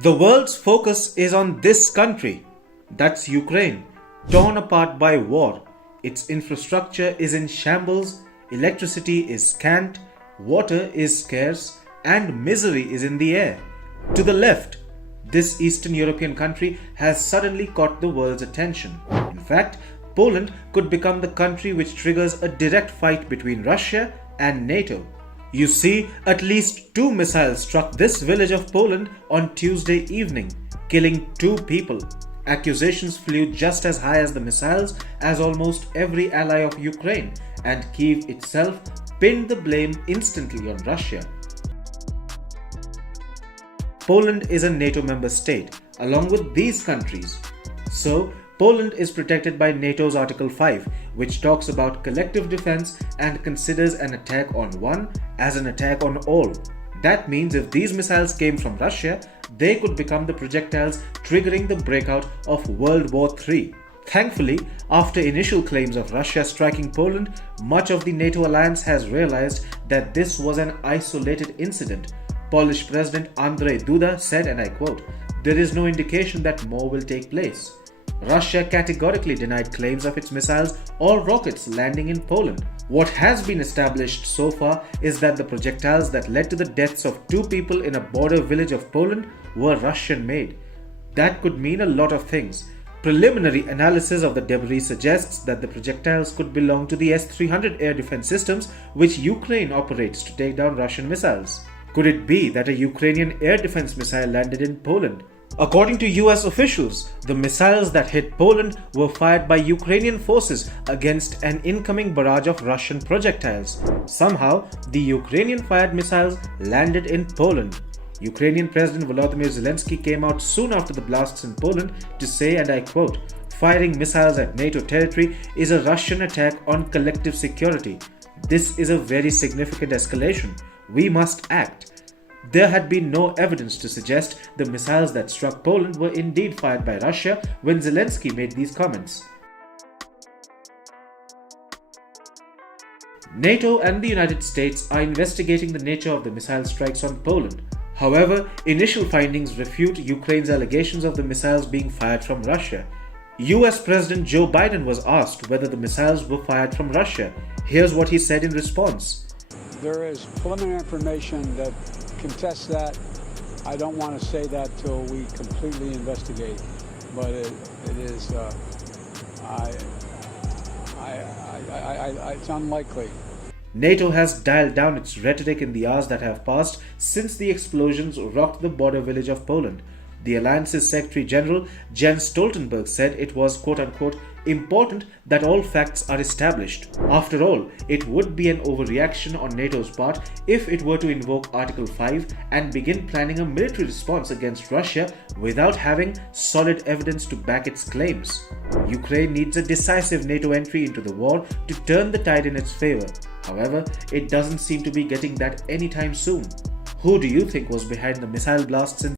The world's focus is on this country. That's Ukraine, torn apart by war. Its infrastructure is in shambles, electricity is scant, water is scarce, and misery is in the air. To the left, this Eastern European country has suddenly caught the world's attention. In fact, Poland could become the country which triggers a direct fight between Russia and NATO. You see, at least 2 missiles struck this village of Poland on Tuesday evening, killing 2 people. Accusations flew just as high as the missiles as almost every ally of Ukraine, and Kyiv itself pinned the blame instantly on Russia. Poland is a NATO member state, along with these countries. So, Poland is protected by NATO's Article 5, which talks about collective defense and considers an attack on one as an attack on all. That means if these missiles came from Russia, they could become the projectiles triggering the breakout of World War III. Thankfully, after initial claims of Russia striking Poland, much of the NATO alliance has realized that this was an isolated incident. Polish President Andrzej Duda said, and I quote, "There is no indication that more will take place." Russia categorically denied claims of its missiles or rockets landing in Poland. What has been established so far is that the projectiles that led to the deaths of 2 people in a border village of Poland were Russian-made. That could mean a lot of things. Preliminary analysis of the debris suggests that the projectiles could belong to the S-300 air defense systems which Ukraine operates to take down Russian missiles. Could it be that a Ukrainian air defense missile landed in Poland? According to US officials, the missiles that hit Poland were fired by Ukrainian forces against an incoming barrage of Russian projectiles. Somehow, the Ukrainian-fired missiles landed in Poland. Ukrainian President Volodymyr Zelensky came out soon after the blasts in Poland to say, and I quote, "Firing missiles at NATO territory is a Russian attack on collective security. This is a very significant escalation. We must act." There had been no evidence to suggest the missiles that struck Poland were indeed fired by Russia when Zelensky made these comments. NATO and the United States are investigating the nature of the missile strikes on Poland. However, initial findings refute Ukraine's allegations of the missiles being fired from Russia. US President Joe Biden was asked whether the missiles were fired from Russia. Here's what he said in response. There is preliminary information that contests that. I don't want to say that till we completely investigate, but it is it's unlikely. NATO has dialed down its rhetoric in the hours that have passed since the explosions rocked the border village of Poland. The alliance's Secretary General Jens Stoltenberg said it was quote-unquote important that all facts are established. After all, it would be an overreaction on NATO's part if it were to invoke Article 5 and begin planning a military response against Russia without having solid evidence to back its claims. Ukraine needs a decisive NATO entry into the war to turn the tide in its favor. However, it doesn't seem to be getting that anytime soon. Who do you think was behind the missile blasts in